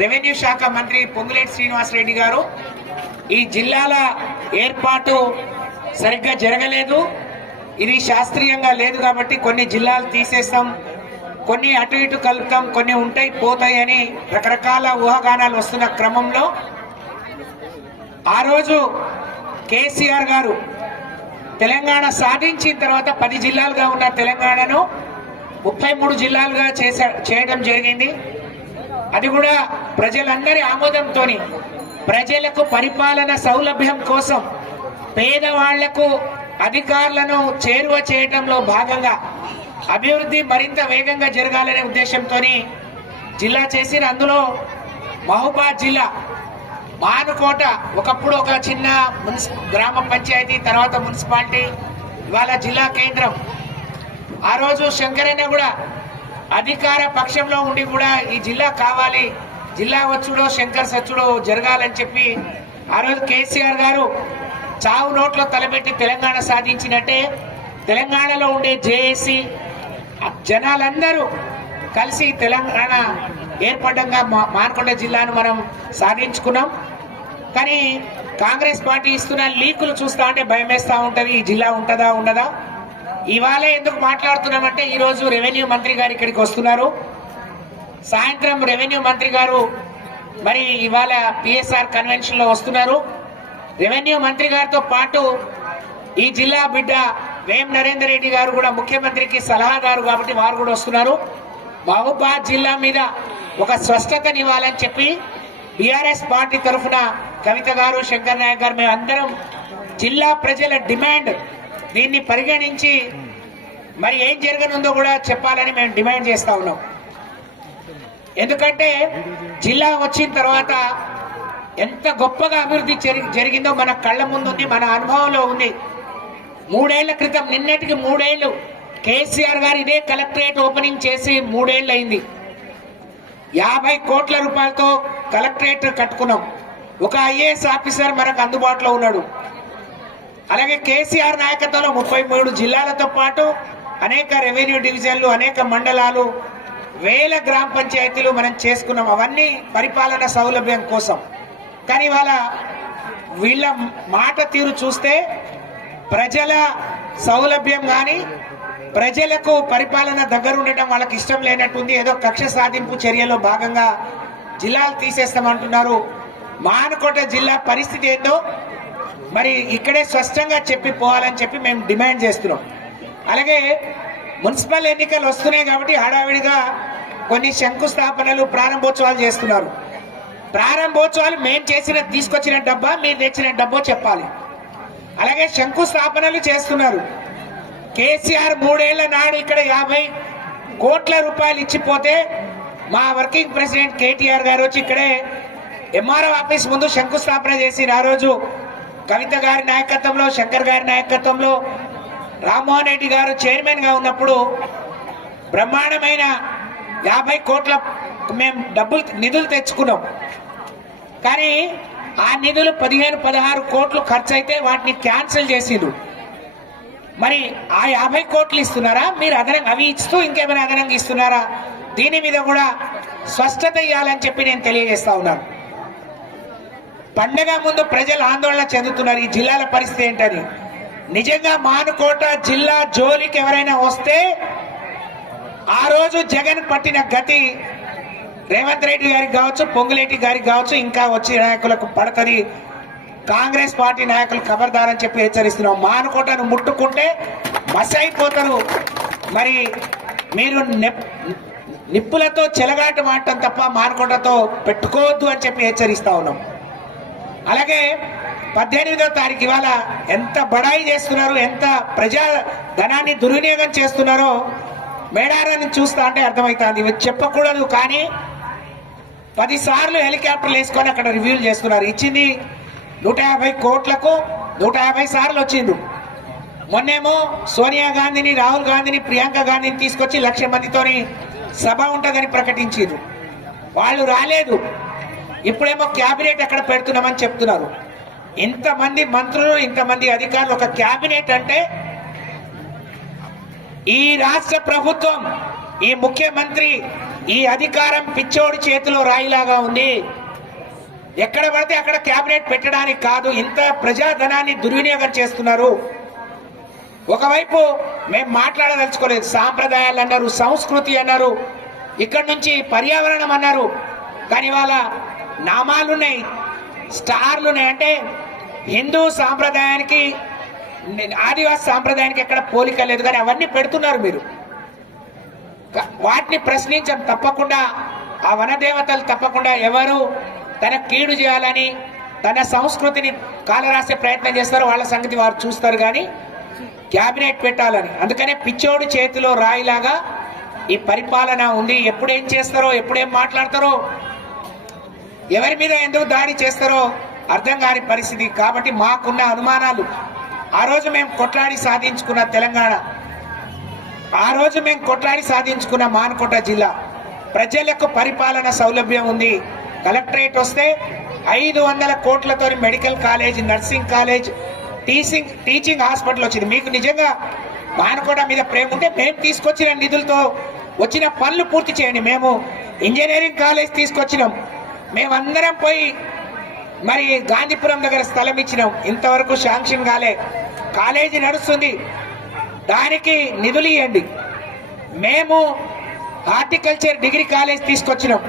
Revenue శాఖ మంత్రి పొంగులేటి శ్రీనివాసరెడ్డి గారు ఈ జిల్లాల ఏర్పాటు సరిగ్గా జరగలేదు, ఇది శాస్త్రీయంగా లేదు కాబట్టి కొన్ని జిల్లాలు తీసేస్తాం, కొన్ని అటు ఇటు కలుపుతాం, కొన్ని ఉంటాయి పోతాయి అని రకరకాల ఊహాగానాలు వస్తున్న క్రమంలో ఆ రోజు కేసీఆర్ గారు తెలంగాణ సాధించిన తర్వాత 10 జిల్లాలుగా ఉన్న తెలంగాణను 33 జిల్లాలుగా చేయడం జరిగింది. అది కూడా ప్రజలందరి ఆమోదంతో ప్రజలకు పరిపాలన సౌలభ్యం కోసం పేదవాళ్లకు అధికారులను చేరువ చేయడంలో భాగంగా అభివృద్ధి మరింత వేగంగా జరగాలనే ఉద్దేశంతో జిల్లా చేసిన అందులో మహబూబాద్ జిల్లా మానుకోట ఒకప్పుడు ఒక చిన్న గ్రామ పంచాయతీ, తర్వాత మున్సిపాలిటీ, ఇవాళ జిల్లా కేంద్రం. ఆ రోజు శంకరన్న కూడా అధికార పక్షంలో ఉండి కూడా ఈ జిల్లా కావాలి, జిల్లా వచ్చుడో శంకర్ సచ్చుడో జరగాలని చెప్పి ఆ రోజు కేసీఆర్ గారు చావు నోట్లో తలబెట్టి తెలంగాణ సాధించినట్టే తెలంగాణలో ఉండే జేఏసీ జనాలందరూ కలిసి తెలంగాణ ఏర్పడంగా మానకొండ జిల్లాను మనం సాధించుకున్నాం. కానీ కాంగ్రెస్ పార్టీ ఇస్తున్న లీకులు చూస్తా ఉంటే భయం వేస్తూ ఉంటుంది, ఈ జిల్లా ఉంటుందా ఉండదా. ఇవాళ ఎందుకు మాట్లాడుతున్నామంటే ఈరోజు రెవెన్యూ మంత్రి గారు ఇక్కడికి వస్తున్నారు, సాయంత్రం రెవెన్యూ మంత్రి గారు మరి ఇవాళ పిఎస్ఆర్ కన్వెన్షన్ లో వస్తున్నారు. రెవెన్యూ మంత్రి గారితో పాటు ఈ జిల్లా బిడ్డ వేం నరేందర్ రెడ్డి గారు కూడా ముఖ్యమంత్రికి సలహాదారు కాబట్టి వారు కూడా వస్తున్నారు. మహబూబాద్ జిల్లా మీద ఒక స్పష్టతనివ్వాలని చెప్పి బీఆర్ఎస్ పార్టీ తరఫున కవిత గారు, శంకర్ నాయక్ గారు, మేమందరం జిల్లా ప్రజల డిమాండ్ దీన్ని పరిగణించి మరి ఏం జరగనుందో కూడా చెప్పాలని మేము డిమాండ్ చేస్తా ఉన్నాం. ఎందుకంటే జిల్లా వచ్చిన తర్వాత ఎంత గొప్పగా అభివృద్ధి జరిగిందో మన కళ్ళ ముందు ఉంది, మన అనుభవంలో ఉంది. 3 ఏళ్ల క్రితం, నిన్నటికి 3 ఏళ్లు కేసీఆర్ గారు ఇదే కలెక్టరేట్ ఓపెనింగ్ చేసి 3 ఏళ్ళు అయింది. 50 కోట్ల రూపాయలతో కలెక్టరేట్ కట్టుకున్నాం. ఒక ఐఏఎస్ ఆఫీసర్ మనకు అందుబాటులో ఉన్నాడు. అలాగే కేసీఆర్ నాయకత్వంలో 33 జిల్లాలతో పాటు అనేక రెవెన్యూ డివిజన్లు, అనేక మండలాలు, వేల గ్రామ పంచాయతీలు మనం చేసుకున్నాం. అవన్నీ పరిపాలన సౌలభ్యం కోసం. కానీ వాళ్ళ వీళ్ళ మాట తీరు చూస్తే ప్రజల సౌలభ్యం కానీ ప్రజలకు పరిపాలన దగ్గర ఉండటం వాళ్ళకి ఇష్టం లేనట్టుంది. ఏదో కక్ష సాధింపు చర్యలో భాగంగా జిల్లాలు తీసేస్తామంటున్నారు. మానకోట జిల్లా పరిస్థితి ఏందో మరి ఇక్కడే స్పష్టంగా చెప్పి పోవాలని చెప్పి మేము డిమాండ్ చేస్తున్నాం. అలాగే మున్సిపల్ ఎన్నికలు వస్తున్నాయి కాబట్టి హడావిడిగా కొన్ని శంకుస్థాపనలు, ప్రారంభోత్సవాలు చేస్తున్నారు. ప్రారంభోత్సవాలు మేము తీసుకొచ్చిన డబ్బా, మీరు తెచ్చిన డబ్బో చెప్పాలి. అలాగే శంకుస్థాపనలు చేస్తున్నారు. కేసీఆర్ 3 ఏళ్ల నాడు ఇక్కడ 50 కోట్ల రూపాయలు ఇచ్చిపోతే మా వర్కింగ్ ప్రెసిడెంట్ కేటీఆర్ గారు వచ్చి ఇక్కడే ఎంఆర్ఓ ఆఫీస్ ముందు శంకుస్థాపన చేసి ఆ రోజు కవిత గారి నాయకత్వంలో, శంకర్ గారి నాయకత్వంలో, రామ్మోహన్ రెడ్డి గారు చైర్మన్ గా ఉన్నప్పుడు బ్రహ్మాండమైన 50 కోట్ల మేము నిధులు తెచ్చుకున్నాం. కానీ ఆ నిధులు 15-16 కోట్లు ఖర్చు అయితే వాటిని క్యాన్సిల్ చేసిండ్రు. మరి ఆ 50 కోట్లు ఇస్తున్నారా, మీరు అదనంగా అవి ఇస్తూ ఇంకేమైనా అదనంగా ఇస్తున్నారా? దీని మీద కూడా స్పష్టత ఇవ్వాలని చెప్పి నేను తెలియజేస్తా ఉన్నాను. పండగ ముందు ప్రజలు ఆందోళన చెందుతున్నారు, ఈ జిల్లాల పరిస్థితి ఏంటని. నిజంగా మానుకోట జిల్లా జోలికి ఎవరైనా వస్తే ఆ రోజు జగన్ పట్టిన గతి రేవంత్ రెడ్డి గారికి కావచ్చు, పొంగులేటి గారికి కావచ్చు, ఇంకా వచ్చే నాయకులకు పడతది. కాంగ్రెస్ పార్టీ నాయకులు ఖబర్దారని చెప్పి హెచ్చరిస్తున్నాం. మానుకోటను ముట్టుకుంటే మసైపోతారు. మరి మీరు నిప్పులతో చెలగాట మాటం తప్ప మానుకోటతో పెట్టుకోవద్దు అని చెప్పి హెచ్చరిస్తా ఉన్నాం. అలాగే 18వ తారీఖు ఇవాళ ఎంత బడాయి చేస్తున్నారో, ఎంత ప్రజా ధనాన్ని దుర్వినియోగం చేస్తున్నారో మేడారాన్ని చూస్తా అంటే అర్థమవుతుంది. ఇవి చెప్పకూడదు కానీ 10 సార్లు హెలికాప్టర్లు వేసుకొని అక్కడ రివ్యూలు చేస్తున్నారు. ఇచ్చింది 150 కోట్లకు 150 సార్లు వచ్చిండ్రు. మొన్నేమో సోనియా గాంధీని, రాహుల్ గాంధీని, ప్రియాంక గాంధీని తీసుకొచ్చి 1,00,000 మందితోని సభ ఉంటుందని ప్రకటించారు. వాళ్ళు రాలేదు. ఇప్పుడేమో క్యాబినెట్ అక్కడ పెడుతున్నామని చెప్తున్నారు. ఇంతమంది మంత్రులు, ఇంతమంది అధికారులు, ఒక క్యాబినెట్ అంటే ఈ రాష్ట్ర ప్రభుత్వం, ఈ ముఖ్యమంత్రి ఈ అధికారం పిచ్చోడి చేతిలో రాయిలాగా ఉంది. ఎక్కడ పడితే అక్కడ కేబినెట్ పెట్టడానికి కాదు, ఇంత ప్రజాధనాన్ని దుర్వినియోగం చేస్తున్నారు. ఒకవైపు మేము మాట్లాడదలుచుకోలేదు, సాంప్రదాయాలు అన్నారు, సంస్కృతి అన్నారు, ఇక్కడ నుంచి పర్యావరణం అన్నారు, కానీ వాళ్ళ నామాలున్నాయి, స్టార్లున్నాయి. అంటే హిందూ సాంప్రదాయానికి ఆదివాసి సాంప్రదాయానికి ఎక్కడ పోలిక లేదు, కానీ అవన్నీ పెడుతున్నారు మీరు. వాటిని ప్రశ్నించం తప్పకుండా. ఆ వనదేవతలు తప్పకుండా ఎవరు తన కీడు చేయాలని తన సంస్కృతిని కాలరాసే ప్రయత్నం చేస్తారో వాళ్ళ సంగతి వారు చూస్తారు, కానీ క్యాబినెట్ పెట్టాలని. అందుకనే పిచ్చోడు చేతిలో రాయిలాగా ఈ పరిపాలన ఉంది. ఎప్పుడేం చేస్తారో, ఎప్పుడేం మాట్లాడతారో, ఎవరి మీద ఎందుకు దాడి చేస్తారో అర్థం కాని పరిస్థితి. కాబట్టి మాకున్న అనుమానాలు, ఆ రోజు మేము కొట్లాడి సాధించుకున్న తెలంగాణ, ఆ రోజు మేము కొట్లాడి సాధించుకున్న మానకొండ జిల్లా ప్రజలకు పరిపాలన సౌలభ్యం ఉంది. కలెక్టరేట్ వస్తే 500 కోట్లతో medical college, nursing college, teaching hospital వచ్చింది. మీకు నిజంగా మానకొండ మీద ప్రేమ ఉంటే మేము తీసుకొచ్చిన నిధులతో వచ్చిన పనులు పూర్తి చేయండి. మేము ఇంజనీరింగ్ కాలేజ్ తీసుకొచ్చినాం, మేమందరం పోయి మరి గాంధీపురం దగ్గర స్థలం ఇచ్చినాం, ఇంతవరకు శాంక్షన్ కాలే. కాలేజీ నడుస్తుంది, దానికి నిధులు ఇవ్వండి. మేము హార్టికల్చర్ డిగ్రీ కాలేజ్ తీసుకొచ్చినాం,